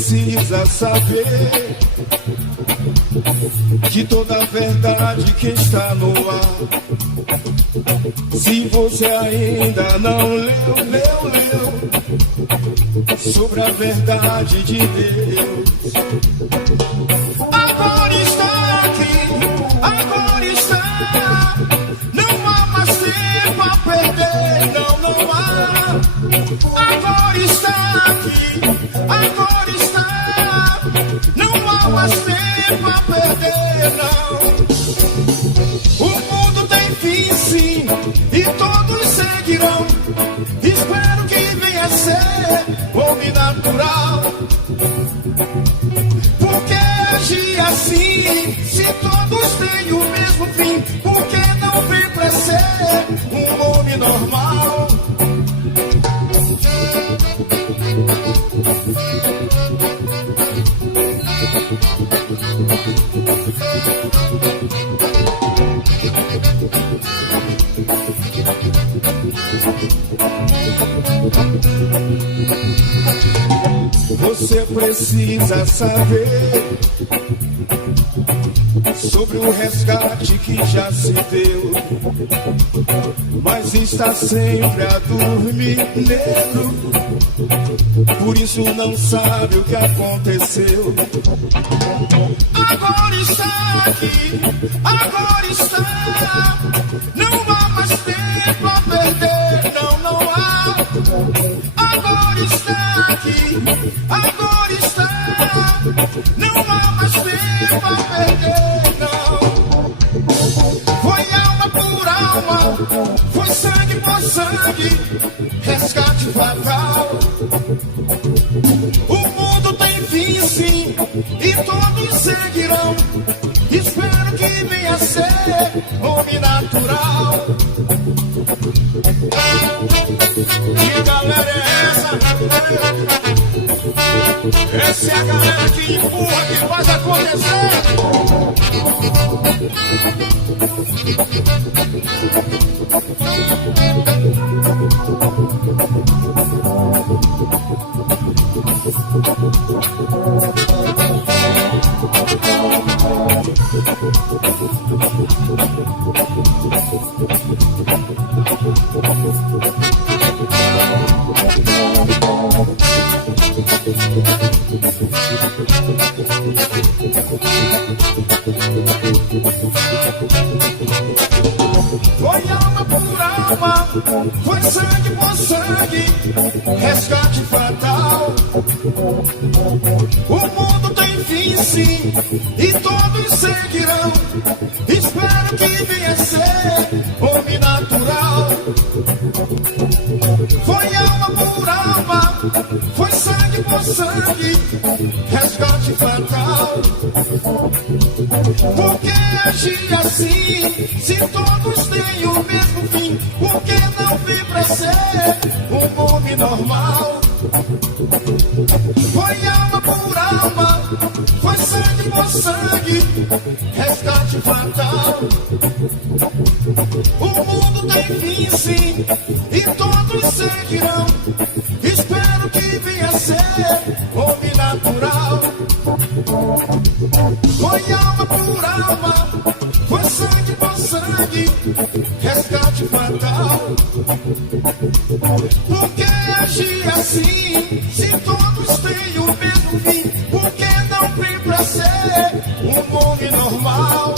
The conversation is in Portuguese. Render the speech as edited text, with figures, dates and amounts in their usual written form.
precisa saber que toda a verdade que está no ar. Se você ainda não leu sobre a verdade de Deus, agora está aqui, agora está. Não há mais tempo a perder, não há. Agora está aqui, agora está. Não há mais tempo a perder, não. O mundo tem fim, sim, e todos seguirão. Espero que venha a ser homem natural. Por que agir assim, se todos têm o mesmo fim? Por que não vem pra ser um homem normal? Você precisa saber sobre o resgate que já se deu, mas está sempre a dormir negro, por isso não sabe o que aconteceu. Agora está aqui, agora está. Não há mais tempo a perder, não há. Agora está aqui, agora está. Não há mais tempo a perder, não. Foi alma por alma, foi sangue por sangue, resgate fatal. O mundo tem fim, sim, e todos seguirão. Espero que venha a ser homem natural. Que galera é essa? Essa é a galera que empurra, que faz acontecer. Foi alma por alma, foi sangue por sangue, resgate fatal. O mundo tem fim, sim, e todos seguirão. Espero que venha a ser homem natural. Foi alma por alma, foi sangue por sangue, resgate fatal. Por que agir assim, se todos têm o mesmo fim? Por que não vir pra ser um homem normal? Foi alma por alma, foi sangue por sangue, resgate fatal. O mundo tem fim, sim, e todos seguirão. Espero que venha a ser homem natural. Foi alma por alma, foi sangue por sangue, resgate fatal. Por que agir assim, se todos têm o mesmo fim? Por que não vem pra ser um homem normal?